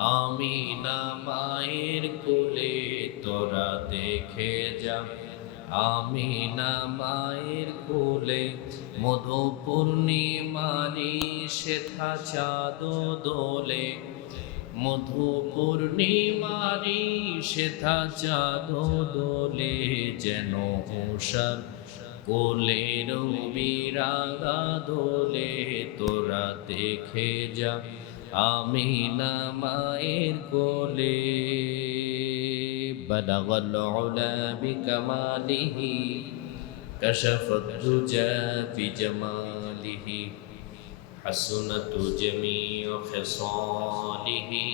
আমিনা মায়ের কোলে তোরা দেখে যা, আমিনা মায়ের কোলে মধু পূর্ণিমারি সেথা চাঁদ দোলে, মধু পূর্ণিমারি সেথা চাঁদ দোলে, যেন উষার কোলে রবিরাগা দোলে, তোরা দেখে যা আমিনা মায়ের কোলে। বালাগাল উলা বিকামালিহি কাশাফাত দুজা বিজামালিহি, হাসনাতু জামিউ খিসালিহি,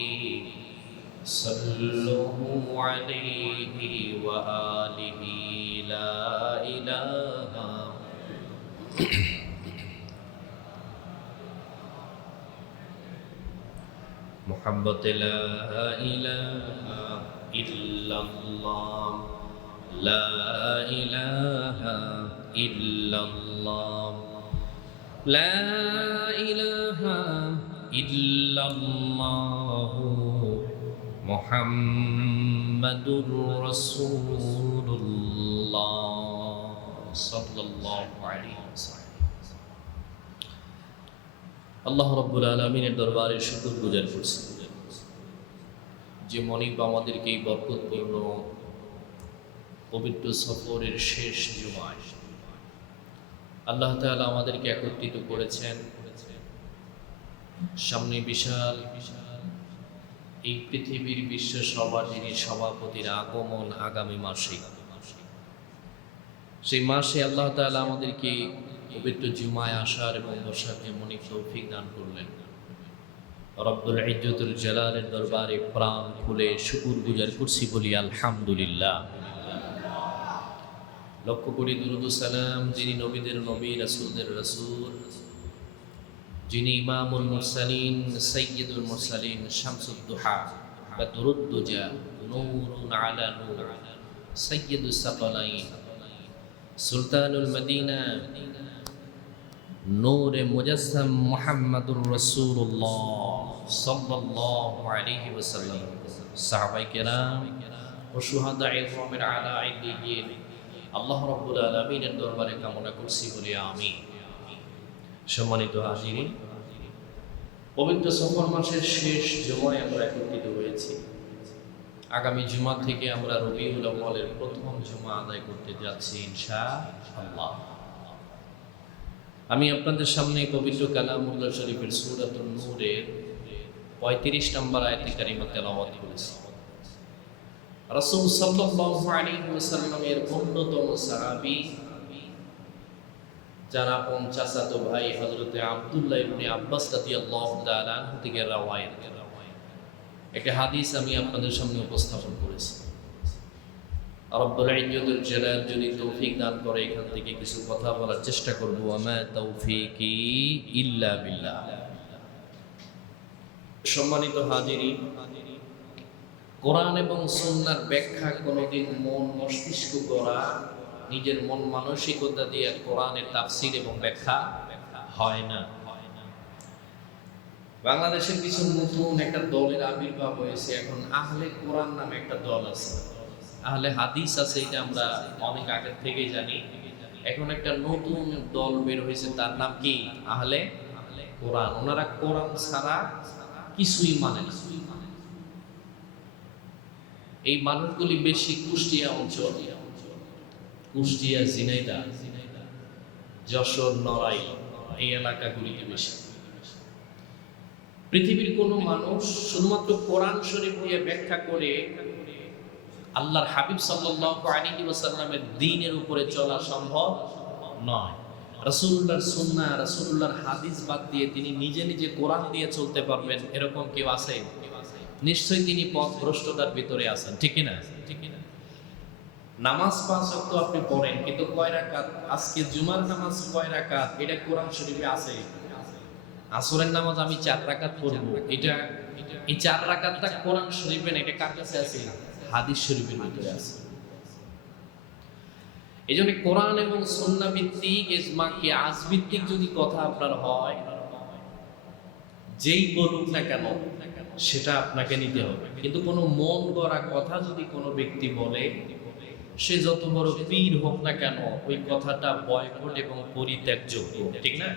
সাল্লু আলাইহি ওয়া আলিহি লা ইলাহা মুহাম্মদ লা ইলাহা ইল্লাল্লাহ, লা ইলাহা ইল্লাল্লাহ, লা ইলাহা ইল্লাল্লাহ, মুহাম্মাদুর রাসূলুল্লাহ সাল্লাল্লাহু আলাইহি ওয়াসাল্লাম। আল্লাহ রাব্বুল আলামিনের দরবারে শুকর গুজার করছি যে মনিব আমাদেরকে এই বরকতপূর্ণ পবিত্র সফরের শেষ জুমায় আল্লাহ তাআলা আমাদেরকে একত্রিত করেছেন। সামনে বিশাল এই পৃথিবীর বিশ্ব সভার যিনি সভাপতির আগমন আগামী মাসে, সেই মাসে আল্লাহ তাআলা আমাদেরকে পবিত্র জুমায় আসার এবং বসার যেমন তৌফিক দান করলেন। রব্বুল ইজ্জতুল জালালের দরবারে প্রাণ খুলে শুকর গুজার করছি, বলি আলহামদুলিল্লাহ। লক্ষ কোটি দুরূদ ও সালাম যিনি নবীদের নবী, রাসূলদের রাসূল, যিনি ইমামুল মুরসালিন, সাইয়্যিদুল মুরসালিন, শামসুদ দুহা, বদরুদ দুজা, নূরুন আলা নূর, সাইয়্যিদুস সাকালাইন, সুলতানুল মদিনা, নূরে মুজাসসাম মুহাম্মাদুর রাসূলুল্লাহ সাল্লাল্লাহু আলাইহি ওয়াসাল্লাম, সাহাবায়ে কেরাম ও শুহাদায়ে কিরামের আলা ইল্লিয়িন আল্লাহ রাব্বুল আলামিনের দরবারে কামনা করছি, বলি আমিন। সম্মানিত হাজিরিন, পবিত্র সফর মাসের শেষ জুমায় আমরা একত্রিত হয়েছি। আগামী জুমা থেকে আমরা রবিউল আউয়ালের প্রথম জুমা আদায় করতে যাচ্ছি ইনশাআল্লাহ। আমি আপনাদের সামনে পবিত্র কালামুল্লাহ শরীফের সূরাতুন নূরের ৩৫ নম্বর আয়াতে কারিমা তেলাওয়াত করেছি। রাসূল সাল্লাল্লাহু আলাইহি ওয়াসাল্লামের অন্যতম সাহাবী, যারা আপন চাচাতো ভাই হযরতে আব্দুল্লাহ ইবনে আব্বাস রাদিয়াল্লাহু তাআলা আনহু থেকে রওয়ায়াত একটা হাদিস আমি আপনাদের সামনে উপস্থাপন করেছি। রব্বুল ইজ্জতুল জালাল যদি তৌফিক দান করে এখান থেকে কিছু কথা বলার চেষ্টা করব। আমা তৌফিকি ইল্লা বিল্লাহ। সম্মানিত হাজিরিন, কোরআন এবং সুন্নাহর ব্যাখ্যা কোনোদিন মন মস্তিষ্ক করা, নিজের মন মানসিকতা দিয়ে কোরআনের তাফসীর এবং ব্যাখ্যা হয় না। বাংলাদেশের কিছু নতুন একটা দলের আবির্ভাব হয়েছে। এখন আহলে কোরআন নামে একটা দল আছে, আহলে হাদিস আছে, এটা আমরা অনেক আগে থেকে জানি। এখন একটা নতুন দল বের হয়েছে, তার নাম কি? আহলে কোরআন। ওনারা কোরআন ছাড়া কিছুই মানে না। এই মানুষগুলি বেশি কুষ্টিয়া অঞ্চল, কুষ্টিয়া, ঝিনাইদহ, যশোর, নড়াইল, এই এলাকাগুলিতে বেশি। পৃথিবীর কোন মানুষ শুধুমাত্র কোরআন শরীফ দিয়ে ব্যাখ্যা করে আল্লাহর হাবিব সাল্লাল্লাহু আলাইহি ওয়াসাল্লামের দ্বীনের উপরে চলা সম্ভব নয়। রাসূলুল্লাহর সুন্নাহ, রাসূলুল্লাহর হাদিস বাদ দিয়ে তিনি নিজে নিজে কোরআন দিয়ে চলতে পারবেন, এরকম কেউ আছে? নিশ্চয়ই তিনি পথভ্রষ্টতার ভিতরে আছেন, ঠিক কি না? নামাজ ৫ ওয়াক্ত আপনি পড়েন, কিন্তু কয় রাকাত? আজকে জুমার নামাজ কয় রাকাত? এটা কোরআন শরীফে আছে। আসরের নামাজ আমি ৪ রাকাত পড়বো, এটা এই ৪ রাকাতটা কোরআন শরীফে না, এটা কার কাছে আছে? হাদিস শরীফের ভিতরে আছে। এই জন্য কোরআন এবং সুন্নাহ ভিত্তিক, ইজমা কিয়াস ভিত্তিক যদি কথা আপনার হয়, যেই বলুক না কেন, সেটা আপনাকে নিতে হবে। কিন্তু কোনো মন গড়া কথা যদি কোনো ব্যক্তি বলে, সে যত বড় পীর হোক না কেন, ওই কথাটা বয়কট এবং পরিত্যাগযোগ্য, ঠিক না?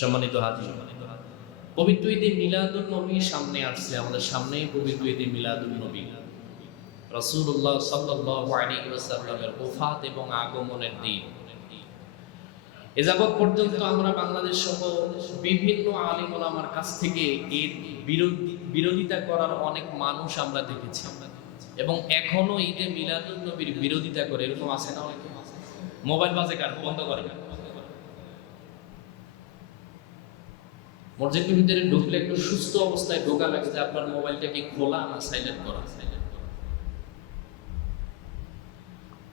সম্মানিত হাজির, পবিত্র ঈদে মিলাদুন নবী সামনে আসছে, আমাদের সামনেই পবিত্র ঈদে মিলাদুন নবী। রাসূলুল্লাহ সাল্লাল্লাহু আলাইহি ওয়াসাল্লামের ওফাত এবং আগমনের দিন। এ যাবৎ পর্যন্ত আমরা বাংলাদেশ সহ বিভিন্ন আলিম ওলামার কাছ থেকে এর বিরোধিতা করার অনেক মানুষ আমরা দেখেছি, এবং এখনো ঈদে মিলাদুন নবীর বিরোধিতা করে, এরকম আছে না? অনেকে মোবাইল বাজে কার বন্ধ করে, মসজিদের ভিতরে ঢুকলে একটু সুস্থ অবস্থায় ঢোকা লাগে যে আপনার মোবাইলটা কি খোলা না সাইলেন্ট করা।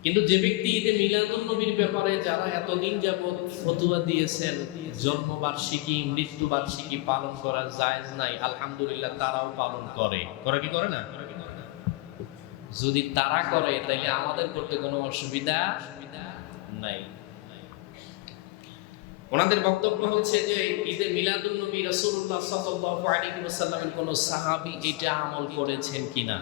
কিন্তু যে ব্যক্তি ঈদে মিলাদুন নবীর ব্যাপারে যারা এতদিন যাবত ফতোয়া দিয়েছেন, জন্মবার্ষিকী মৃত্যুবার্ষিকী পালন করা জায়েজ নাই, আলহামদুলিল্লাহ তারাও পালন করে। করে কি করে না? যদি তারা করে তাহলে আমাদের করতে কোনো অসুবিধা নাই। ওনাদের বক্তব্য হচ্ছে যে ঈদে মিলাদুন নবী রাসূলুল্লাহ সাল্লাল্লাহু আলাইহি ওয়াসাল্লামের কোন সাহাবী এটা আমল করেছেন কিনা।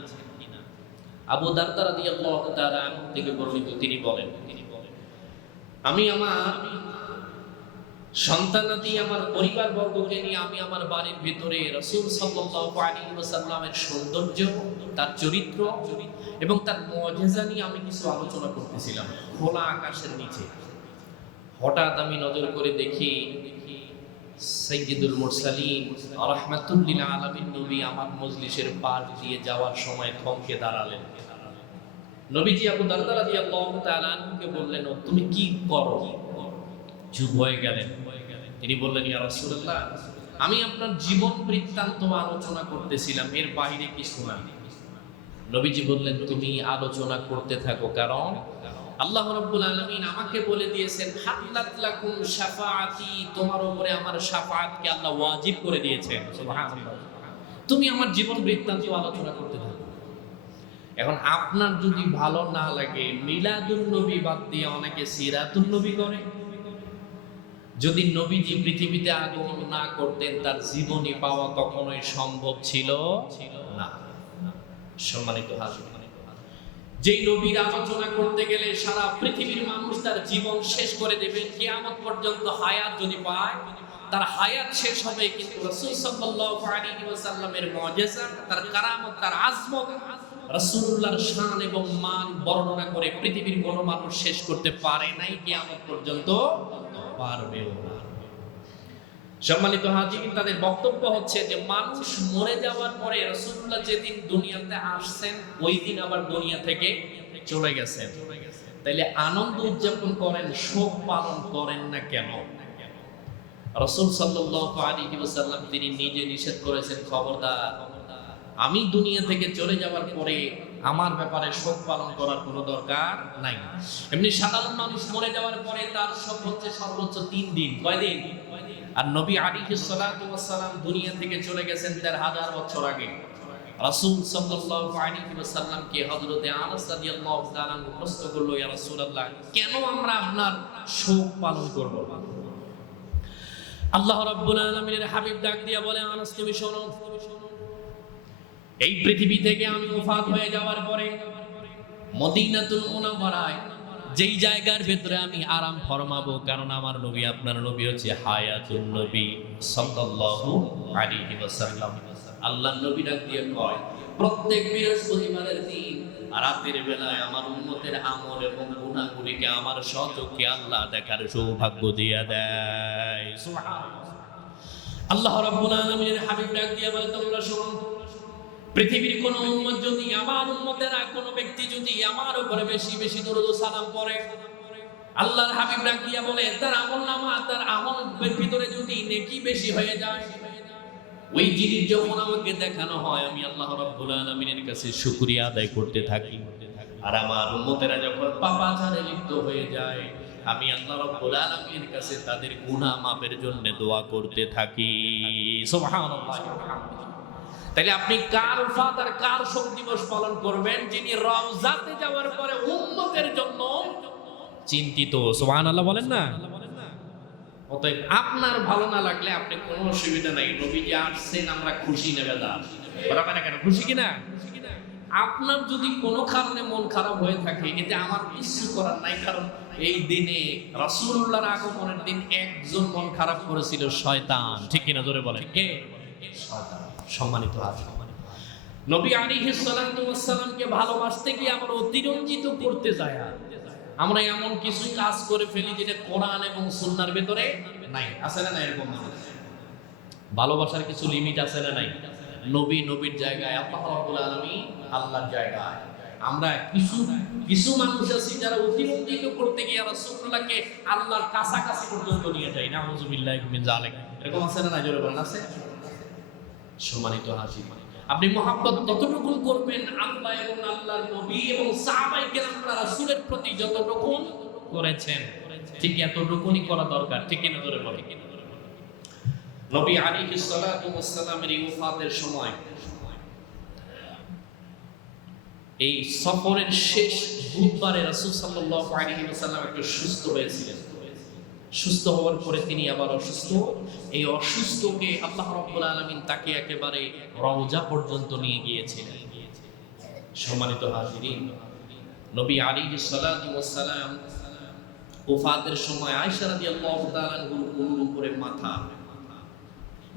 আবু দারদা রাদিয়াল্লাহু তাআলা থেকে বর্ণিত, তিনি বলেন, আমি আমার সন্তানাদি, আমার পরিবারবর্গকে নিয়ে আমি আমার বাড়ির ভিতরে রাসূল সাল্লাল্লাহু আলাইহি ওয়াসাল্লামের সৌন্দর্য, তার চরিত্র এবং তার মুআজিজা নিয়ে আমি কিছু আলোচনা করতেছিলাম খোলা আকাশের নিচে। হঠাৎ আমি নজর করে দেখি সাইয়্যিদুল মুরসালিন রাহমাতুল লিল আলামিন নবী আমার মজলিসের পাশ দিয়ে যাওয়ার সময় থমকে দাঁড়ালেন। নবীজি আবু দারদা রাদিয়াল্লাহু তাআলা আনহুকে বললেন, তুমি কি করো? চুপ হয়ে গেলেন। তিনি বললেন, ইয়া রাসূলুল্লাহ, আমি আপনার জীবন বৃত্তান্ত আলোচনা করতেছিলাম, এর বাইরে কিছু না। নবীজি বললেন, তুমি আলোচনা করতে থাকো, কারণ আল্লাহ রাব্বুল আলামিন আমাকে বলে দিয়েছেন, হাল্লাত লাকুম শাফাআতি, তোমার উপরে আমার শাফাআতকে আল্লাহ ওয়াজিব করে দিয়েছেন। সুবহানাল্লাহ। তুমি আমার জীবন বৃত্তান্ত আলোচনা করতে থাকো। এখন আপনার যদি ভালো না লাগে, মিলাদুন নবী বাদ দিয়ে অনেকে সিরাতুন নবী করে। যদি নবীজি পৃথিবীতে আগমন না করতেন, তার জীবনী পাওয়া কখনোই সম্ভব ছিল না। সম্মানিত হাজির, যেই নবীর আলোচনা করতে গেলে সারা পৃথিবীর মানুষ তার জীবন শেষ করে দেবে, কিয়ামত পর্যন্ত হায়াত যদি পায়, তার হায়াত শেষ হবে, কিন্তু রাসূল সাল্লাল্লাহু আলাইহি ওয়াসাল্লামের মুআজিজা, তার কারামত, তার আজমত, রাসূলুল্লাহর শান এবং মান বর্ণনা করে পৃথিবীর কোনো মানুষ শেষ করতে পারে নাই, কিয়ামত পর্যন্ত পারবেও না। সম্মানিত হাজিরিন, তাদের বক্তব্য হচ্ছে যে মানুষ মরে যাওয়ার পরে রাসূলুল্লাহ যেদিন দুনিয়াতে আসছেন, ওই দিন আবার দুনিয়া থেকে চলে গেছেন। তাইলে আনন্দ উদযাপন করেন, শোক পালন করেন না কেন? রাসূল সাল্লাল্লাহু আলাইহি ওয়াসাল্লাম তিনি নিজে নিষেধ করেছেন, খবরদার, আমি দুনিয়া থেকে চলে যাওয়ার পরে আমার ব্যাপারে শোক পালন করার কোনো দরকার নাই। এমনি সাধারণ মানুষ মরে যাওয়ার পরে তার শোক হচ্ছে সর্বোচ্চ 3 দিন। কয়দিন? আর নবী আলাইহিস সালাতু ওয়াস সালাম দুনিয়া থেকে চলে গেছেন 3000 বছর আগে। রাসূল সাল্লাল্লাহু আলাইহি ওয়াসাল্লামকে হযরতে আনাস রাদিয়াল্লাহু তাআলা প্রশ্ন করলো, ইয়া রাসূলুল্লাহ, কেন আমরা আপনার শোক পালন করব? আল্লাহ রাব্বুল আলামিনের হাবিব ডাক দিয়া বলে, আনাস তুমি শোনো, এই পৃথিবী থেকে আমি ওফাত হয়ে যাওয়ার পরে মদিনাতুল মুনাওয়ারায় যেই জায়গার ভিতরে আমি আরাম ফরমাবো, কারণ আমার নবী, আপনার নবী হচ্ছে হায়াতুন নবী সাল্লাল্লাহু আলাইহি ওয়াসাল্লাম। আল্লাহর নবী ডাক দিয়ে কয়, প্রত্যেক বৃহস্পতিবারের দিন রাতের বেলায় আমার উম্মতের আমল এবং গুনাহগুলিকে আমার স্বচক্ষে আল্লাহ দেখার সৌভাগ্য দিয়ে দেয়। সুবহানাল্লাহ। আল্লাহ রাব্বুল আলামিনের হাবিব ডাক দিয়ে বলে, তোমরা শোনো, পৃথিবীর কোন উম্মত যদি, আমার উম্মতের কোন ব্যক্তি যদি আমার উপরে বেশি বেশি দরুদ ও সালাম পড়ে, আল্লাহর হাবিব ডাক দিয়া বলে, তার আমলনামা, তার আমলের ভিতরে যদি নেকি বেশি হয়ে যায়, ওই জিনিস যখন আমাকে দেখানো হয়, আমি আল্লাহ রাব্বুল আলামিনের কাছে শুকরিয়া আদায় করতে থাকি। আর আমার উম্মতেরা যখন পাপাচারে লিপ্ত হয়ে যায়, আমি আল্লাহ রাব্বুল আলামিনের কাছে তাদের গুনাহ মাফের জন্য দোয়া করতে থাকি। সুবহানাল্লাহ। তাইলে আপনি কার ওফাত আর কার শোক দিবস পালন করবেন? যিনি রওজাতে যাওয়ার পরে উম্মতের জন্য চিন্তিত। সুবহানাল্লাহ বলেন না? অতএব আপনার ভালো না লাগলে আপনি কোনো অসুবিধা নাই, নবীজি আসছেন আমরা খুশি নেবে দাম বরাবর না কেন, খুশি কিনা? আপনার যদি কোনো কারণে মন খারাপ হয়ে থাকে এতে আমার কিছু করার নাই, কারণ এই দিনে রাসূলুল্লাহর আগমনের দিন একজন মন খারাপ করেছিল, শয়তান। ঠিক কিনা জোরে বলেন, কে? শয়তান। সম্মানিত হাজির, নবী আলাইহিস সালাতু ওয়াস সালামকে ভালোবাসতে গিয়ে আমরা অতিরঞ্জিত করতে যায়, আমরা এমন কিছু কাজ করে ফেলি যেটা কোরআন এবং সুন্নাহর ভিতরে নাই। আছে না এরকম? ভালোবাসার কিছু লিমিট আছে না নাই? নবী নবীর জায়গায়, আল্লাহ রাব্বুল আলামিন আল্লাহর জায়গায়। আমরা কিছু মানুষ আছি যারা অতিরঞ্জিত করতে গিয়ে রাসূলুল্লাহকে আল্লাহর কাছাকাছি পর্যন্ত নিয়ে যায়। নাউযুবিল্লাহি মিন যালিক। এরকম আছে না? জোরে বলেন, আছে? সম্মানিত হাজির, আপনি মহব্বত ততটুকু করবেন আল্লাহ এবং আল্লাহর নবী এবং সাহাবায়ে কেরামরা রাসূলের প্রতি যতটুকু করেছেন ঠিক এতটুকুই করা দরকার। ঠিক কিনা জোরে বলেন। নবী আলাইহিস সালাতু ওয়াস সালামের ওফাতের সময় এই সফরের শেষ বুধবারে রাসূল সাল্লাল্লাহু আলাইহি ওয়াসাল্লাম একটু সুস্থ হয়েছিলেন। সুস্থ হওয়ার পরে তিনি আবার অসুস্থ। এই অসুস্থকে আল্লাহ রাব্বুল আলামিন তাকে একেবারে রওজা পর্যন্ত নিয়ে গিয়েছিলেন। সম্মানিত হাজিরিন, নবী আলাইহিস সালাতু ওয়াস সালাম ওফাতের সময় আয়েশা রাদিয়াল্লাহু তাআলা আনহার উপরে মাথা,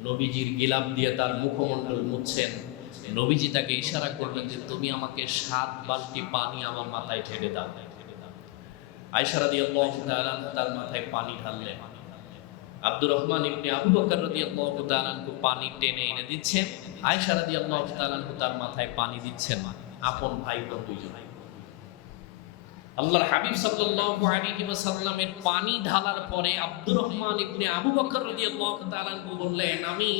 নবীজির গিলাফ দিয়ে তার মুখমণ্ডল মুছছেন। নবীজি তাকে ইশারা করলেন যে তুমি আমাকে 7 বালতি পানি আমার মাথায় ঢেলে দাও। আয়েশা রাদিয়াল্লাহু তাআলা তার মাথায় পানি ঢাললেন। আব্দুর রহমান ইবনে আবু বকর রাদিয়াল্লাহু তাআলা পানি টেনে এনে দিচ্ছেন, আয়েশা রাদিয়াল্লাহু তাআলা তার মাথায় পানি দিচ্ছেন। আপন ভাই বোন দুইজন। আল্লাহর হাবিব সাল্লাল্লাহু আলাইহি ওয়াসাল্লামের পানি ঢালার পরে আব্দুর রহমান ইবনে আবু বকর রাদিয়াল্লাহু তাআলা বললেন, আমি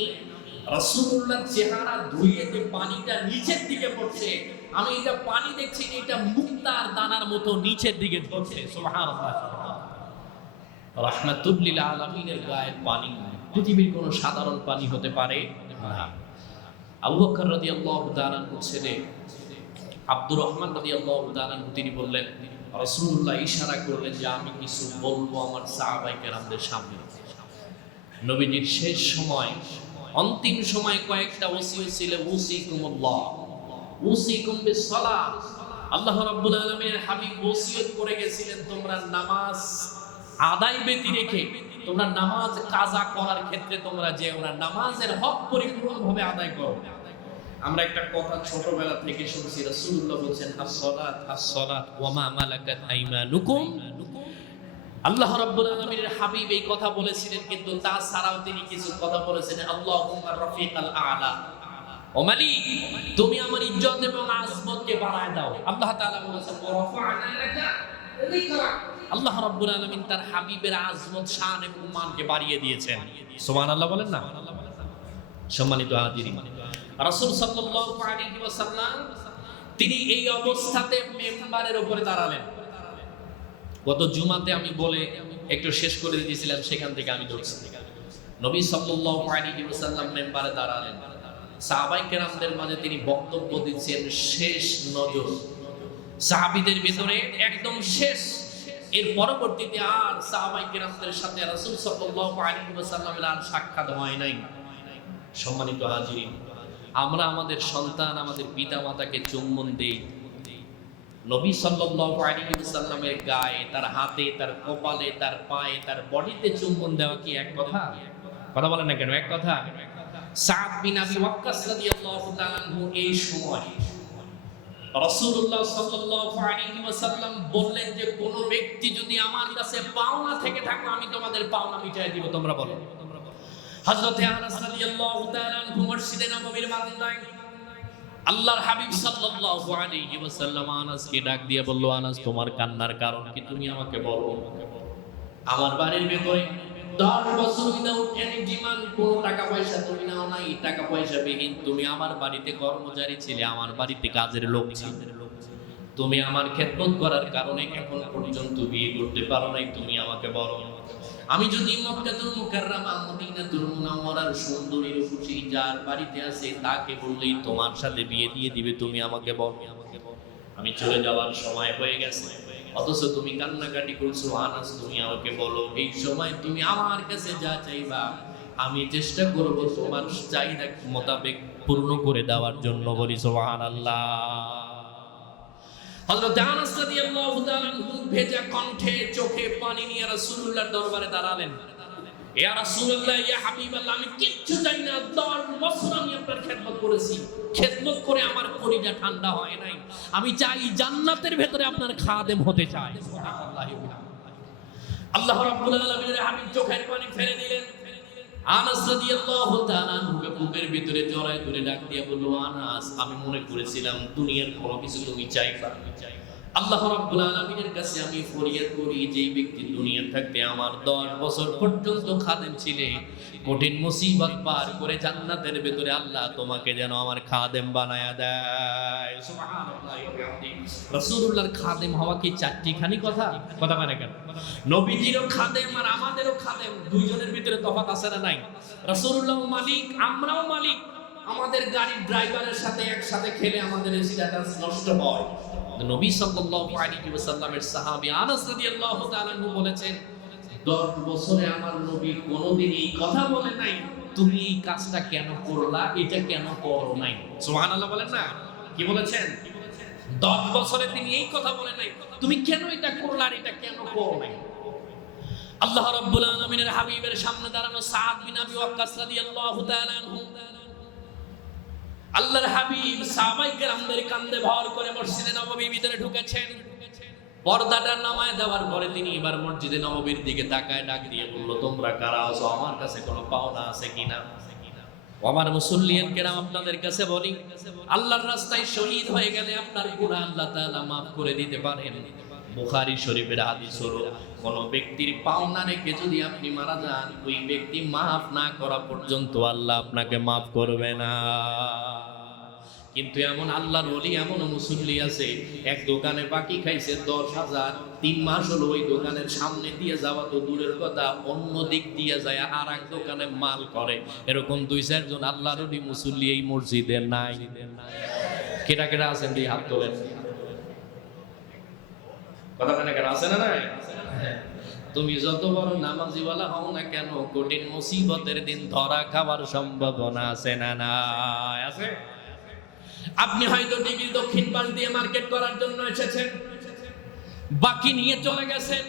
রাসূলুল্লাহর চেহারা ধুইয়ে যে পানিটা নিচের দিকে পড়ছে, আমি এটা পানি দেখছি এটা মুক্তার দানার মতো নিচের দিকে ঝরছে। সুবহানাল্লাহ। রাহমাতুল লিল আলামিনের গায়ের পানি পৃথিবীর কোনো সাধারণ পানি হতে পারে না। আবু বকর রাদিয়াল্লাহু তাআলা ছেলে আব্দুর রহমান রাদিয়াল্লাহু তাআলা তিনি বললেন, রাসূলুল্লাহ ইশারা করলেন যে আমি কিছু বলবো আমার সাহাবায়ে কেরামদের সামনে। নবীজির শেষ সময়, অন্তিম সময় কয়েকটা ওসিয়ত ছিল। উসিকুমুল্লাহ, উসিকুম বিসসালাহ। আল্লাহ রাব্বুল আলামিনের হাবিব ওসিয়ত করে গেছিলেন তোমরা নামাজ আদায় ব্যতি রেখে তোমরা নামাজ কাজা করার ক্ষেত্রে তোমরা যে ওরা নামাজের হক পরিপূর্ণভাবে আদায় করো। আমরা একটা কথা ছোটবেলা থেকে শুনছি, রাসূলুল্লাহ বলেন as-সালাত as-সালাত ওয়া মা মালাকাত আইমানুকুম। আল্লাহ রাব্বুল আলামিনের হাবিব এই কথা বলেছিলেন, কিন্তু তাছাড়াও তিনি কিছু কথা বলেছেন, আল্লাহুম্মা রাফিকাল আ'লা ও মালিক, তুমি আমার ইজ্জত এবং আযমতকে বাড়ায় দাও। আল্লাহ তাআলা বলেছেন ওয়া রাফা'না লাকা যিকরাক। আল্লাহ রাব্বুল আলামিন তার হাবিবের আযমত, শান এবং মানকে বাড়িয়ে দিয়েছেন। সুবহানাল্লাহ বলেন না? সম্মানিত হাজিরিন, রাসূল সাল্লাল্লাহু আলাইহি ওয়াসাল্লাম তিনি এই অবস্থাতে মিম্বারের উপরে দাঁড়ালেন। গত জুমাতে আমি বলে একটু শেষ করে দিয়েছিলাম, সেখান থেকে আমি ধরছি। নবী সাল্লাল্লাহু আলাইহি ওয়াসাল্লাম মিম্বারে দাঁড়ালেন, সাহাবায়ে কেরামদের মাঝে তিনি বক্তব্য দিচ্ছেন। শেষ নজর সাহাবীদের ভিতরে একদম শেষ। এর পরবর্তীতে আর সাহাবায়ে কেরামদের সাথে রাসূল সাল্লাল্লাহু আলাইহি ওয়াসাল্লামের আর সাক্ষাৎ হয় নাই। সম্মানিত হাজিরিন, আমরা আমাদের সন্তান, আমাদের পিতামাতাকে চুম্বন দেই। নবী সাল্লাল্লাহু আলাইহি ওয়াসাল্লামের গায়ে, তার হাতে, তার কপালে, তার পায়ে, তার বডিতে চুম্বন দেওয়া কি এক কথা? কথা বলেন না কেন? এক কথা। সাদ বিন আবি ওয়াক্কাস রাদিয়াল্লাহু তাআলা আনহু এই সময় রাসূলুল্লাহ সাল্লাল্লাহু আলাইহি ওয়াসাল্লাম বললেন যে কোন ব্যক্তি যদি আমার কাছে পাওনা থেকে থাকো আমি তোমাদের পাওনা মিটিয়ে দিব। তোমরা বলো। হযরত আনাস রাদিয়াল্লাহু তাআলা আনহু মসজিদে নববীর মাদ্রাসায় আল্লাহর হাবিব সাল্লাল্লাহু আলাইহি ওয়াসাল্লাম আনাসকে ডাক দিয়ে বলল, আনাস তোমার কান্নার কারণ কি তুমি আমাকে বলো। আমার বাড়ির ভেতরে 10 বছর উইদাউট এনি ডিমান্ড, কোনো টাকা পয়সা তুমি নাও নাই, টাকা পয়সা বিহীন তুমি আমার বাড়িতে কর্মচারী ছিলে, আমার বাড়িতে কাজের লোক ছিলে। তুমি আমার খেদমত করার কারণে এখন পর্যন্ত বিয়ে করতে পারো নাই, তুমি আমাকে বলো। আমি যদি মক্কাতুল মুকাররমা মদিনাতুল মুনাওয়ারার সুন্দরী রূপসী যার বাড়িতে আছে তাকে বললেই তোমার সাথে বিয়ে দিয়ে দিবে, তুমি আমাকে বলো। আমি চলে যাওয়ার সময় হয়ে গেছে, অথচ তুমি কান্নাকাটি করছো। আনাস, তুমি আমাকে বলো, এই সময় তুমি আমার কাছে যা চাইবা আমি চেষ্টা করব তোমার চাহিদা মোতাবেক পূর্ণ করে দেওয়ার জন্য। বলি সুবহানাল্লাহ। হযরত আনাস রাদিয়াল্লাহু তাআলা ভেজা কণ্ঠে চোখে পানি নিয়ে রাসূলুল্লাহর দরবারে দাঁড়ালেন। ইয়া রাসূলুল্লাহ, ইয়া হাবিবাল্লাহ, আমি কিচ্ছু চাই না। 10 বছর আমি আপনার খেদমত করেছি, খেদমত করে আমার কলিজা ঠান্ডা হয় নাই। আমি চাই জান্নাতের ভেতরে আপনার খাদেম হতে চাই। সুবহানাল্লাহ। আল্লাহ রাব্বুল আলামিনের হাবিব চোখের পানি ফেলে দিলেন। আনাস রাদিয়াল্লাহু তাআলা আনহুকে বুকের ভিতরে জড়ায় ধরে ডাক দিয়ে বলল, আনাস, আমি মনে করেছিলাম দুনিয়ার কোনো কিছু তুমি চাইবা। আল্লাহ রাব্বুল আলামিনের কাছে আমি ফরিয়াদ করি, যেই ব্যক্তি দুনিয়া থাকতে আমার 10 বছর পর্যন্ত খাদেম ছিলে, কঠিন মুসিবত পার করে জান্নাতের ভেতরে আল্লাহ তোমাকে যেন আমার খাদেম বানায়া দেয়। সুবহানাল্লাহ। রাসূলুল্লাহর খাদেম হওয়া কি চারটিখানি কথা? কথা মানে কেন? নবীজিরও খাদেম আর আমাদেরও খাদেম, দুইজনের ভিতরে তফাৎ আছে না নাই? রাসূলুল্লাহ মালিক, আমরাও মালিক। আমাদের গাড়ির ড্রাইভারের সাথে একসাথে খেলে আমাদের স্ট্যাটাস নষ্ট হয়। নবী সাল্লাল্লাহু আলাইহি ওয়াসাল্লামের সাহাবী আনাস রাদিয়াল্লাহু তাআলা বলেছেন, 10 বছরে আমার নবী কোনোদিন এই কথা বলে নাই, তুমি এই কাজটা কেন করলা, এটা কেন করো নাই। সুবহানাল্লাহ বলেন না? কি বলেছেন? 10 বছরে তিনি এই কথা বলে নাই, তুমি কেন এটা করলা আর এটা কেন করো নাই। আল্লাহ রাব্বুল আলামিনের হাবিবের সামনে দাঁড়ানো সাদ বিন আবি ওয়াক্কাস রাদিয়াল্লাহু তাআলা আনহু, আল্লাহর হাবিব সাহাবায়ে কেরামদের কাঁধে ভর করে মসজিদে নববীর ভিতরে ঢুকেছেন। পর্দাটা নামায় দেওয়ার পরে তিনি এবার মসজিদে নববীর দিকে তাকায় ডাক দিয়ে বলল, তোমরা কারা আছো? আমার কাছে কোনো পাওনা আছে কিনা? আমার মুসল্লিয়ান কেরাম, আপনাদের কাছে বলি, আল্লাহর রাস্তায় শহীদ হয়ে গেলে আপনার গুনাহ আল্লাহ তাআলা মাফ করে দিতে পারেন। বুখারী শরীফের হাদিস হলো, কোন ব্যক্তির পাওনা রেখে যদি আপনি মারা যান, ওই ব্যক্তি মাফ না করা পর্যন্ত আল্লাহ আপনাকে মাফ করবে না। কিন্তু এমন আল্লাহর ওলি, এমন মুসল্লি আছে, এক দোকানে বাকি খাইছে 10,000, 3 মাস হলো ওই দোকানের সামনে দিয়ে যাওয়া তো দূরের কথা, অন্য দিক দিয়ে যায় আর এক দোকানে মাল করে। এরকম 2-4 জন আল্লাহর ওলি মুসল্লি এই মসজিদে নাই। কেটা কেটা আছেন? দিয়ে হাত তোলেন। কথা কেন কেন আছে না নাই? তুমি যত বড় নামাজিওয়ালা হও না কেন, কঠিন মুসিবতের দিন ধরা খাবার সম্ভাবনা আছে না নাই? আছে। আপনি হয়তো ডিগ্রি দক্ষিণ পাশ দিয়ে মার্কেট করার জন্য এসেছেন, বাকি নিয়ে চলে গেছেন,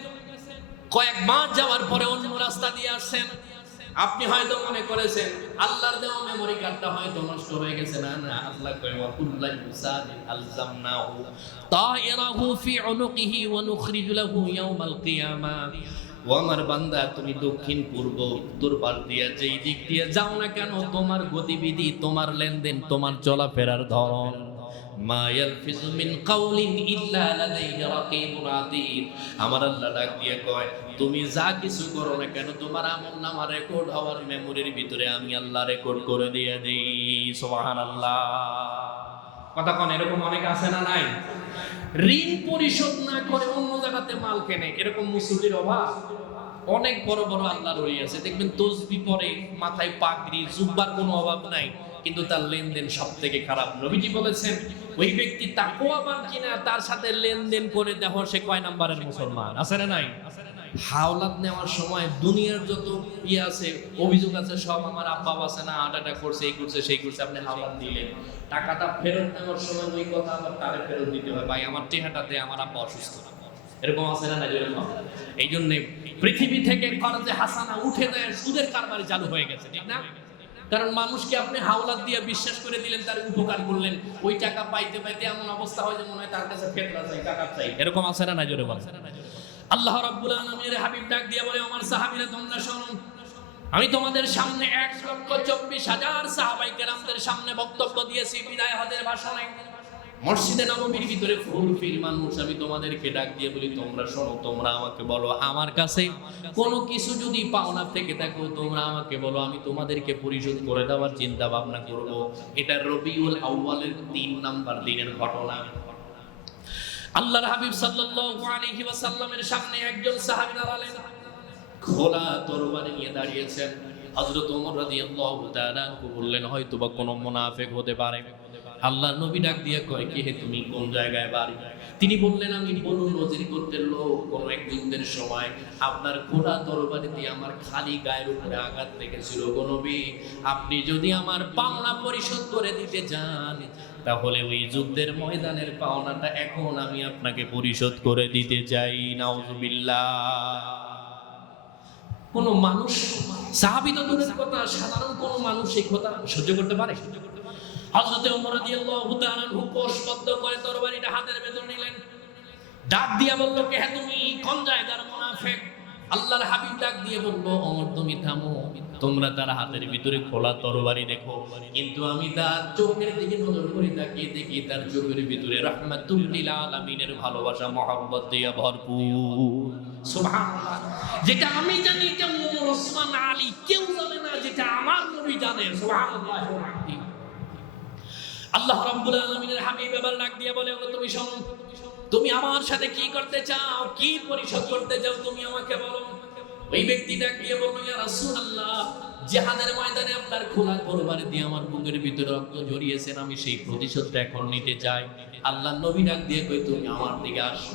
কয়েক মাস যাওয়ার পরে অন্য রাস্তা দিয়ে আসছেন। আপনি হয়তো মনে করেছেন আল্লাহর দেওয়া মেমরি কার্ডটা হয়তো নষ্ট হয়ে গেছে। না না, আল্লাহ কয়, ওয়া কুল্লু ইনসানিন আলজামনাহু তায়রাহু ফি উনুকিহি ওয়া নুখরিজু লাহু ইয়াওমাল কিয়ামাহ। ও আমার বান্দা, তুমি দক্ষিণ পূর্ব উত্তর পাশ দিয়ে যেই দিক দিয়ে যাও না কেন, তোমার গতিবিধি, তোমার লেনদেন, তোমার চলাফেরার ধরন, মা ইয়ালফিজু মিন কাউলিন ইল্লা লাদাইহি রাকিবুন আতীদ। আমার আল্লাহ ডাক দিয়ে কয়, তুমি যা কিছু করো না কেন, তোমার আমলনামা রেকর্ড হওয়ার মেমোরির ভিতরে আমি আল্লাহ রেকর্ড করে দিয়ে দেই। সুবহানাল্লাহ। কথা কোন এরকম অনেক আছে না নাই? ঋণ পরিশোধ না করে অন্য জায়গাতে মাল কেনে, এরকম মুসল্লির অভাব। অনেক বড় বড় আল্লাহর ওলি আছে, দেখবেন তসবিহ পরে, মাথায় পাগড়ি, জুব্বার কোনো অভাব নাই, কিন্তু তার লেনদেন সব থেকে খারাপ। নবীজি বলেছেন, ওই ব্যক্তি তাকওয়াবান কিনা তার সাথে লেনদেন করে দেখো সে কয় নাম্বারের মুসলমান। আছে না নাই? হাওলাত নেওয়ার সময় দুনিয়ার যত আছে, অভিযোগ আছে, সব আমার আব্বা আছে না, আটাটা করছে, এই করছে, সেই করছে, আপনি হাওলাত দিলেন, টাকাটা ফেরত নেওয়ার সময় ওই কথা আবার তারে ফেরত দিতে হয়, ভাই আমার টেহাটাতে আমার আব্বা অসুস্থ। এরকম আছে না? এই জন্য পৃথিবী থেকে কর্জে হাসানা উঠে দেয়, সুদের কারবারি চালু হয়ে গেছে, ঠিক না? কারণ মানুষকে আপনি হাওলাত দিয়ে বিশ্বাস করে দিলেন, তার উপকার করলেন, ওই টাকা পাইতে পাইতে এমন অবস্থা হয় যে মনে হয় তার কাছে ফেতরা চাই, টাকা চাই। এরকম আছে না? জোরে বলেন। আল্লাহ রাব্বুল আলামিনের হাবিব ডাক দিয়ে বলে, আমার সাহাবীরা তোমরা শোনো, আমি তোমাদের সামনে 1,24,000 সাহাবায়ে কেরামদের সামনে বক্তব্য দিয়েছি বিদায় হজের ভাষণে। মসজিদে নববীর ভিতরে ফুলফিল মানুষ, আমি তোমাদেরকে ডাক দিয়ে বলি, তোমরা শোনো, তোমরা আমাকে বলো, আমার কাছে কোনো কিছু যদি পাওনা থেকে থাকো তোমরা আমাকে বলো, আমি তোমাদেরকে পরিশোধ করে দেওয়ার চিন্তা ভাবনা করব। এটা রবিউল আউয়ালের 3 নাম্বার দিনের ঘটনা। আল্লাহর হাবিব সাল্লাল্লাহু আলাইহি ওয়াসাল্লামের সামনে একজন সাহাবী দাঁড়ালেন, খোলা তরবারি নিয়ে দাঁড়িয়েছেন। হযরত ওমর রাদিয়াল্লাহু তাআলা বললেন, হয়তো বা কোনো মুনাফিক হতে পারে। আল্লাহর নবী ডাক দিয়ে কয়, কি হে তুমি কোন জায়গায় বাড়ি? তিনি বললেন, আমি বনু নজির গোত্রের লোক। কোন এক যুদ্ধের সময় আপনার ঘোড়া তরবারি দিয়ে আমার খালি গায়ের উপরে আঘাত লেগেছিল গো নবী। আপনি যদি আমার পাওনা পরিশোধ করে দিতে চান, তাহলে ওই যুদ্ধের ময়দানের পাওনাটা এখন আমি আপনাকে পরিশোধ করে দিতে চাই। নাউজুবিল্লাহ। কোন মানুষ, সাহাবী তো দূরের কথা, সাধারণ কোন মানুষ এই কথা সহ্য করতে পারে? হযরত ওমর রাদিয়াল্লাহু তাআলা কোষবদ্ধ করে তরবারিটা হাতের ভেতর নিলেন, ডাক দিয়ে বলল, কে হে তুমি? কোন জায়গার মুনাফিক? আল্লাহর হাবিব ডাক দিয়ে বলল, ওমর তুমি থামো, তোমরা তার হাতের ভিতরে খোলা তরবারি দেখো, কিন্তু আমি তার চোখের দিকে নজর করে তাকিয়ে দেখি তার চোখের ভিতরে রাহমাতুল লিল আলামিনের ভালোবাসা মহব্বত দিয়ে ভরপুর। সুবহানাল্লাহ। যেটা আমি জানি, কেউ ওসমান আলী কেউ জানে না, যেটা আমার নবী জানে। সুবহানাল্লাহ। আল্লাহ রাব্বুল আলামিনের হাবিব এবার ডাক দিয়ে বলে, তুমি শোনো, তুমি আমার সাথে কি করতে চাও, কি পরিশোধ করতে চাও, তুমি আমাকে বলো। ওই ব্যক্তি ডাক দিয়ে বলল, ইয়া রাসূলুল্লাহ, জিহাদের ময়দানে আপনার খোলা তরবারি দিয়ে আমার বুকের ভিতরে রক্ত ঝরিয়েছেন, আমি সেই প্রতিশোধটা এখন নিতে চাই। আল্লাহর নবী ডাক দিয়ে কই, তুমি আমার দিকে আসো।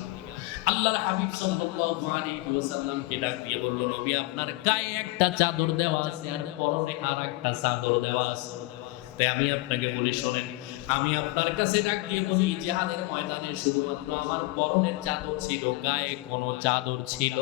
আল্লাহর হাবিব সাল্লাল্লাহু আলাইহি ওয়াসাল্লাম কে ডাক দিয়ে বলল, নবী আপনার গায়ে একটা চাদর দেওয়া আছে আর পরনে আরেকটা চাদর দেওয়া আছে। তাই আমি আপনাকে বলি, শোনেন, আমি আপনার কাছে ডাক দিয়ে বলি, জিহাদের ময়দানে শুধুমাত্র আমার পরনের চাদর ছিল, গায়ে কোনো চাদর ছিল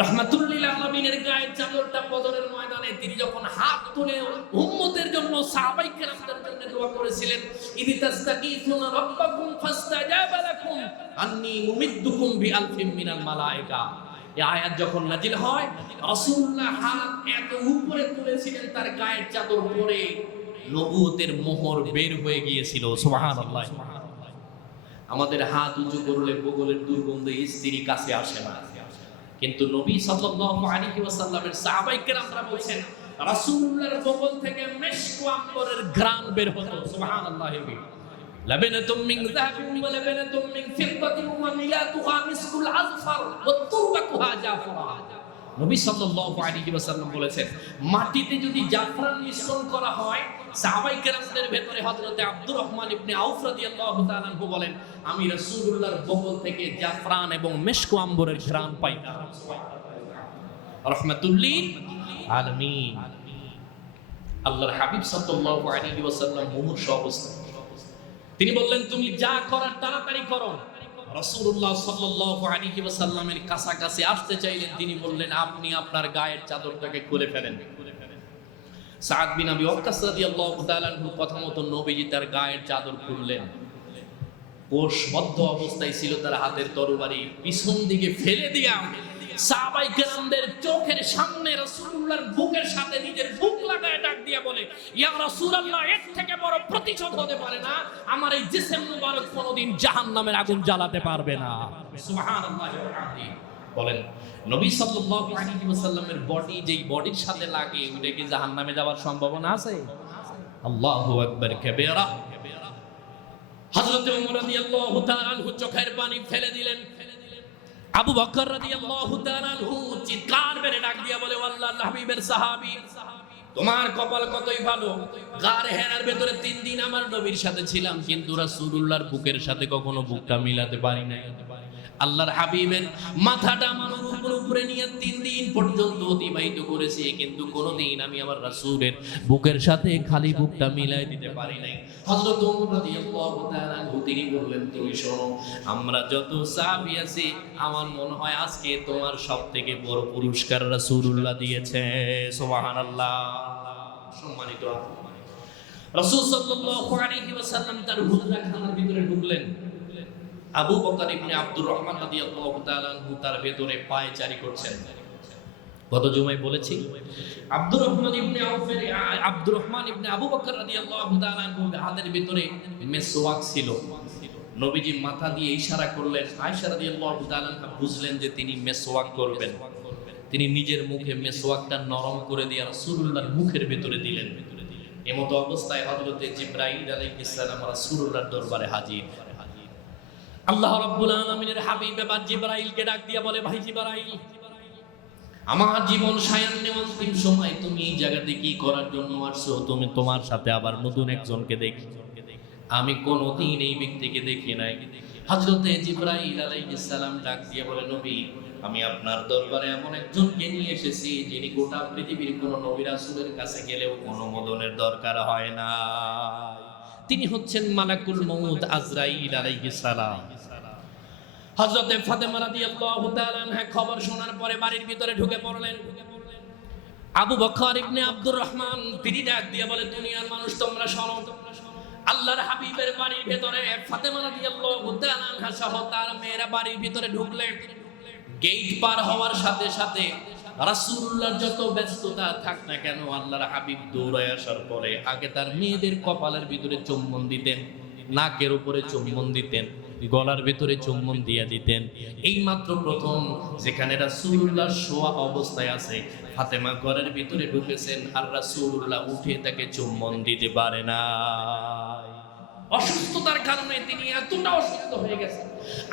রাহমাতুল লিল আলামিনের গায়ের চাদরটা বদরের ময়দানে তিনি যখন হাত তুলে উম্মতের জন্য, সাহাবায়ে কেরামদের জন্য দোয়া করেছিলেন, ইদি তাস্তাগীসুনা রাব্বাকুম ফাস্তাজাবা লাকুম আন্নী মুমিদ্দুকুম বিআলফিম মিনাল মালায়েকা। এই আয়াত যখন নাজিল হয়, রাসূলুল্লাহ হাত এত উপরে তুলেছিলেন, তার গায়ের চাদর পরে নবুয়তের মোহর বের হয়ে গিয়েছিল। সুবহানাল্লাহ। আমাদের হাত উঁচু করলে বগলের দুর্গন্ধ স্ত্রী কাছে আসে না, কিন্তু নবী সাল্লাল্লাহু আলাইহি ওয়াসাল্লামের সাহাবায়ে কেরামরা বলেন, রাসূলুল্লাহর বগল থেকে মিশক ও আম্বরের ঘ্রাণ বের হতো। সুবহানাল্লাহ। লাবানাতুম মিন যাহাবিন ওয়া লাবানাতুম মিন ফিদ্দাতিন ওয়া মিলাতুহা মিসকুল আযফার ওয়া তুরবাতুহা জাফরা। নবী সাল্লাল্লাহু আলাইহি ওয়াসাল্লাম বলেছেন, মাটিতে যদি জাফরান মিশ্রণ করা হয়, সাহাবায়ে কেরামদের ভেতরে হযরত আব্দুর রহমান ইবনে আউফ রাদিয়াল্লাহু তাআলা আনহু বলেন, আমি রাসূলুল্লাহর বগল থেকে জাফরান এবং মিশক ও আম্বরের ঘ্রাণ পাইতাম। রাহমাতুল লিল আলামিন। আল্লাহর হাবিব সাল্লাল্লাহু আলাইহি ওয়াসাল্লাম মুমূর্ষু অবস্থা, তিনি বললেন, তুমি যা করার তাড়াতাড়ি করো। রাসূলুল্লাহ সাল্লাল্লাহু আলাইহি ওয়াসাল্লামের কাছাকাছি আসতে চাইলেন, তিনি বললেন, আপনি আপনার গায়ের চাদরটাকে খুলে ফেলেন। সাদ বিন আবি ওয়াক্কাস রাদিয়াল্লাহু তাআলা আনহু কথা মতো নবীজি তার গায়ের চাদর খুললেন। কোষবদ্ধ অবস্থায় ছিল তার হাতের তরবারি, পিছন দিকে ফেলে দিয়া সাহাবায়ে কেরামদের চোখের সামনে রাসূলুল্লাহর বুকের সাথে নিজের বুক লাগায় ডাক দিয়া বলে, ইয়া রাসূলুল্লাহ, এর থেকে বড় প্রতিশোধ হতে পারে না, আমার এই জিসম মুবারক কোনদিন জাহান্নামের আগুন জ্বালাতে পারবে না। সুবহানাল্লাহ। বলেন, নবী সাল্লাল্লাহু আলাইহি ওয়াসাল্লামের বডি যেই বডির সাথে লাগে, ওইটা কি জাহান্নামে যাওয়ার সম্ভাবনা আছে? আল্লাহু আকবার কাবীরা। হযরত ওমর রাদিয়াল্লাহু তাআলা আনহু চোখের পানি ফেলে দিলেন। আবু বকর রাদিয়াল্লাহু তাআলা আনহু চিৎকার করে ডাক দিয়া বলে, আল্লাহর হাবিবের সাহাবী, তোমার কপাল কতই ভালো, গার হেরার ভেতরে 3 দিন আমার নবীর সাথে ছিলাম, কিন্তু রাসূলুল্লাহর বুকের সাথে কখনো বুকটা মিলাতে পারি নাই। আল্লাহর হাবিবের মাথাটা আমার উপরে নিয়ে 3 দিন পর্যন্ত অতিবাহিত করেছি, কিন্তু কোনোদিন আমি আমার রাসূলের বুকের সাথে খালি বুকটা মিলাই দিতে পারি নাই। হযরত ওমর রাদিয়াল্লাহু তাআলা আনহু তিনি বললেন, তুমি শোনো, আমরা যত সাহাবী আছি, আমার মনে হয় আজকে তোমার সবথেকে বড় পুরস্কার রাসূলুল্লাহ দিয়েছে। সুবহানাল্লাহ। সম্মানিত রাসূল সাল্লাল্লাহু আলাইহি ওয়াসাল্লাম তার হুজরাখানার ভিতরে ঢুকলেন। আবু বকর ইবনে আব্দুর রহমান রাদিয়াল্লাহু তাআলা আনহু তার ভেতরে পায়চারি করছেন। গত জুমায় বলেছি, আব্দুর রহমান ইবনে আবু বকর রাদিয়াল্লাহু তাআলা আনহু হাতের ভিতরে মেসওয়াক ছিল। নবীজি মাথা দিয়ে ইশারা করলেন, আয়েশা রাদিয়াল্লাহু তাআলা বুঝলেন যে তিনি মেসওয়াক করবেন। তিনি নিজের মুখে মেসওয়াকটা নরম করে দিয়ে রাসূলুল্লাহর মুখের ভিতরে দিলেন। এমতো অবস্থায় হযরতে জিবরাইল আলাইহিস সালাম রাসূলুল্লাহর দরবারে হাজির। আল্লাহ রাব্বুল আলামিনের হাবিব এবার জিবরাইলকে ডাক দিয়া বলে, ভাই জিবরাইল, আমার জীবন সায়ান্নের অন্তিম সময় তুমি এই জায়গাতে কি করার জন্য আসছো? তুমি তোমার সাথে আবার নতুন একজনকে দেখি। আমি কোনোদিন এই ব্যক্তিকে দেখি নাই। হযরতে জিবরাইল আলাইহিস সালাম ডাক দিয়ে বলে, নবী, আমি আপনার দরবারে এমন একজনকে নিয়ে এসেছি যিনি গোটা পৃথিবীর কোনো নবী রাসূলের কাছে গেলেও অনুমোদনের দরকার হয় না। তিনি হচ্ছেন মালাকুল মউত আজরাইল আলাইহিস সালাম। হযরতে ফাতেমা রাদিয়াল্লাহু তাআলা আনহা খবর শোনার পরে বাড়ির ভিতরে ঢুকে পড়লেন। আবু বকর ইবনে আব্দুর রহমান তিনি ডাক দিয়ে বলে, দুনিয়ার মানুষ তোমরা শোনো, আল্লাহর হাবিবের বাড়ির ভিতরে ফাতেমা রাদিয়াল্লাহু তাআলা আনহা সহ তার মেয়েরা বাড়ির ভিতরে ঢুকলেন। গেট পার হওয়ার সাথে সাথে রাসূলুল্লাহর যত ব্যস্ততা থাক না কেন, আল্লাহর হাবিব দৌড়ায় আসার পরে আগে তার মেয়েদের কপালের ভিতরে চুম্বন দিতেন, নাকের উপরে চুম্বন দিতেন, গলার ভিতরে চুম্বন দিয়ে দিতেন। এই মাত্র প্রথম যেখানে রাসূলুল্লাহ শোয়া অবস্থায় আছে, ফাতেমা ঘরের ভিতরে ঢুকেছেন আর রাসূলুল্লাহ উঠে তাকে চুম্বন দিতে পারে না। অসুস্থতার কারণে তিনি এতটা অসুস্থ হয়ে গেছেন।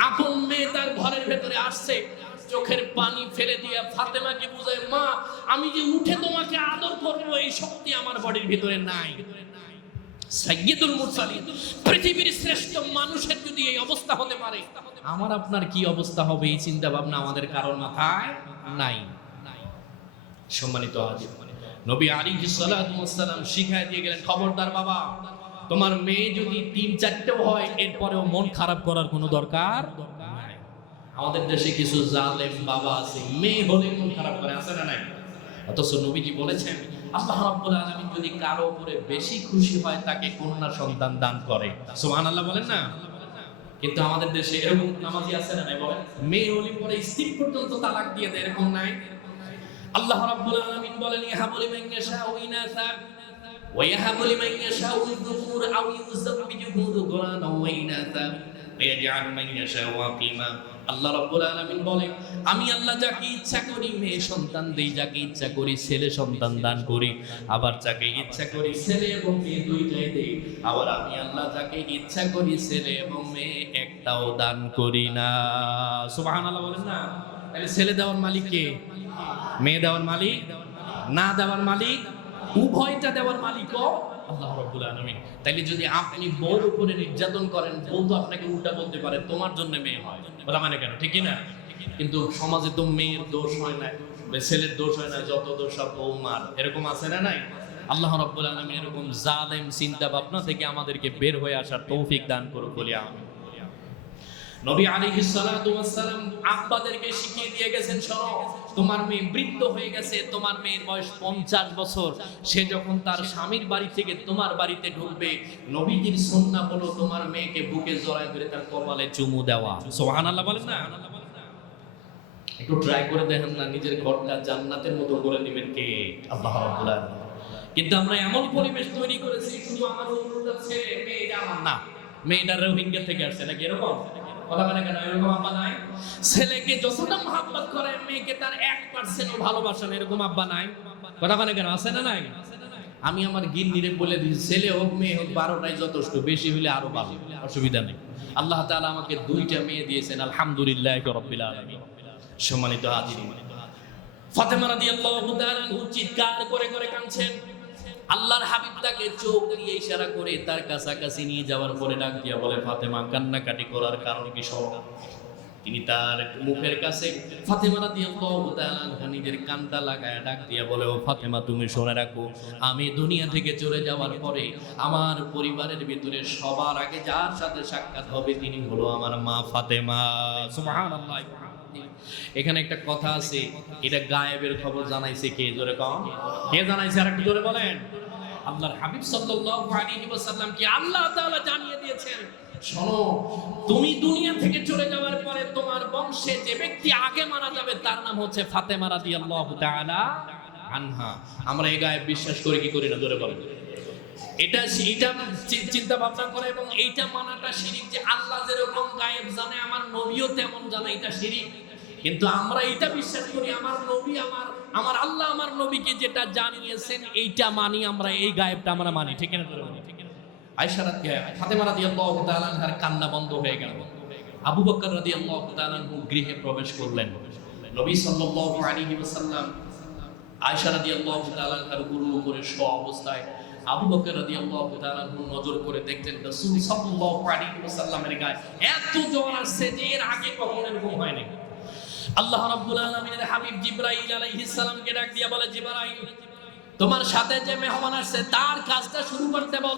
আপন মেয়ে তার ঘরের ভেতরে আসছে, চোখের পানি ফেলে দিয়ে ফাতেমাকে বুঝায়, মা, আমি যে উঠে তোমাকে আদর করবো এই শক্তি আমার বডির ভিতরে নাই। সাইয়্যিদুল মুরসালিন, পৃথিবীর শ্রেষ্ঠ মানুষের যদি এই অবস্থা হতে পারে, আমার আপনার কি অবস্থা হবে এই চিন্তা ভাবনা আমাদের কারোর মাথায় নাই। সম্মানিত হাজির, নবী আলাইহিস সালাতু ওয়াস সালাম শিখায় দিয়ে গেলেন, খবরদার বাবা, তোমার মেয়ে যদি ৩-৪টেও হয় এরপরেও মন খারাপ করার কোনো দরকার নাই। আমাদের দেশে কিছু জালেম বাবা আছে, মেয়ে হলে মন খারাপ করে, আছে না নাই? অথচ নবীজি বলেছেন, আল্লাহ রাব্বুল আলামিন যদি কারো উপরে বেশি খুশি হয় তাকে কন্যা সন্তান দান করে। সুবহানাল্লাহ বলেন না? কিন্তু আমাদের দেশে এরকম নামাজি আছে না নাই বলেন? মেয়ে হলে পরে স্ত্রী পর্যন্ত তালাক দিয়ে দেয়, এরকম নাই? আল্লাহ রাব্বুল আলামিন বলেন, ইয়াহাবু লিমান ইয়াশাউ ইনাসা ওয়া ইয়াহাবু লিমান ইয়াশাউ যুকুর আও ইউযাব্বিজুহু যুকরানা ওয়া ইনাসা ওয়া ইয়াজআলু মান ইয়াশাউ আকিমা। আল্লাহ রাব্বুল আলামিন বলেন, আমি আল্লাহ যাকে ইচ্ছা করি মেয়ে সন্তান দেই, যাকে ইচ্ছা করি ছেলে সন্তান দান করি, আবার যাকে ইচ্ছা করি ছেলে এবং মেয়ে দুইটাই দেই, আবার আমি আল্লাহ যাকে ইচ্ছা করি ছেলে এবং মেয়ে একটাও দান করি না। সুবহানাল্লাহ বলেন না? তাহলে ছেলে দেওয়ার মালিক কে? মেয়ে দেওয়ার মালিক? না দেওয়ার মালিক? উভয়টা দেওয়ার মালিকও আল্লাহ রাব্বুল আলামিন। তাইলে যদি আপনি বউর উপরে নির্যাতন করেন, বউ তো আপনাকে উল্টা বলতে পারে, তোমার জন্য মেয়ে হয়, বলা মানে কেন, ঠিক না? কিন্তু সমাজে তো মেয়ের দোষ হয় না, ছেলের দোষ হয় না, যত দোষ সব বৌমার, এরকম আছে না নাই? আল্লাহ রাব্বুল আলামিন এরকম জালেম চিন্তা ভাবনা থেকে আমাদেরকে বের হয়ে আসার তৌফিক দান করুক বলি আমিন। নবী আলাইহিস সালাতু ওয়াস সালাম আব্বাদেরকে শিখিয়ে দিয়ে গেছেন, শোনো, তোমার মেয়ে বৃদ্ধ হয়ে গেছে, তোমার মেয়ের বয়স 50 বছর, সে যখন তার স্বামীর বাড়ি থেকে তোমার বাড়িতে ঢুকবে, নবীজির সুন্নাহ হলো তোমার মেয়েকে বুকে জড়ায় ধরে তার কপালে চুমু দেওয়া। সুবহানাল্লাহ বলেন না? একটু ট্রাই করে দেখেন না, নিজের ঘরটা জান্নাতের মতো করে দিবেন কে? আল্লাহ রাব্বুল আলামিন। কিন্তু আমরা এমন পরিবেশ তৈরি করেছি, শুধু আমার অনুরোধ আছে, মেয়েটা আমার না, মেয়েটা রোহিঙ্গা থেকে আসছে নাকি, এরকম কথা বলে কেন? এরকম আব্বা নাই? ছেলেকে যতটা মহব্বত করে মেয়েকে তার 1%ও ভালোবাসেন, এরকম আব্বা নাই? কথা বলে কেন? আছে না নাই? আমি আমার গিন্নিরে বলে দিই, ছেলে হোক মেয়ে হোক 12টাই যথেষ্ট, বেশি হলে আরো ভালো, অসুবিধা নেই। আল্লাহ তাআলা আমাকে 2টা মেয়ে দিয়েছেন, আলহামদুলিল্লাহি রাব্বিল আলামিন। সম্মানিত হাজিরিন, ফাতেমা রাদিয়াল্লাহু তাআলা চিৎকার করে করে কাঁদছেন। আল্লাহর হাবিব তাকে চোখ দিয়ে ইশারা করে তার কাছাকাছি নিয়ে যাওয়ার পরে ডাক দিয়া বলে, ফাতেমা, কান্নাকাটি করার কারণ কি? শোনো। তিনি তার মুখের কাছে ফাতেমা রাদিয়াল্লাহু তাআলা নিজের কানটা লাগায় ডাক দিয়া বলে, ও ফাতেমা, তুমি শুনে রাখো, আমি দুনিয়া থেকে চলে যাওয়ার পরে আমার পরিবারের ভিতরে সবার আগে যার সাথে সাক্ষাৎ হবে তিনি হলো আমার মা ফাতেমা। সুবহানাল্লাহ। এখানে একটা কথা আছে, এটা গায়েবের খবর জানাইছে কে? জোরে কম, কে জানাইছে? আর একটু জোরে বলেন। আল্লাহর হাবিব সাল্লাল্লাহু আলাইহি ওয়াসাল্লাম কি আল্লাহ তাআলা জানিয়ে দিয়েছেন, শোনো, তুমি দুনিয়া থেকে চলে যাওয়ার পরে তোমার বংশে যে ব্যক্তি আগে মারা যাবে তার নাম হচ্ছে ফাতেমা রাদিয়াল্লাহু তাআলা আনহা। আমরা এই গায়েব বিশ্বাস করি কি করি না? জোরে বলেন। এটা চিন্তা ভাবনা করে এবং এইটা মানাটা শিরিক, যে আল্লাহ যেরকম গায়েব জানে আমার নবীও তেমন জানে, এটা শিরিক। কিন্তু আমরা এটা বিশ্বাস করি আমার নবী আমার আল্লাহ আমার নবীকে যেটা জানিয়েছেন এইটা মানি, আমরা এই গায়েবটা আমরা মানি, ঠিক না? আয়েশা ফাতেমা রাদিয়াল্লাহু তাআলা আনহার কান্না বন্ধ হয়ে গেল। আবু বকর রাদিয়াল্লাহু তাআলা গৃহে প্রবেশ করলেন। নবী সাল্লাল্লাহু আলাইহি ওয়াসাল্লাম আয়েশা রাদিয়াল্লাহু তাআলা আনহার উপরে শোয়া অবস্থায় আবু বকর রাদিয়াল্লাহু তাআলা নজর করে দেখতেন রাসূল সাল্লাল্লাহু আলাইহি ওয়াসাল্লামের গায়ে এত জ্বর আসছে যে এর আগে কখনো এরকম হয় নাই। আল্লাহ রাব্বুল আলামিনের হাবিব জিবরাইল আলাইহিস সালামকে ডাক দিয়া বলে, জিবরাইল, তোমার সাথে যে মেহমান আসছে তার কাজটা শুরু করতে বল।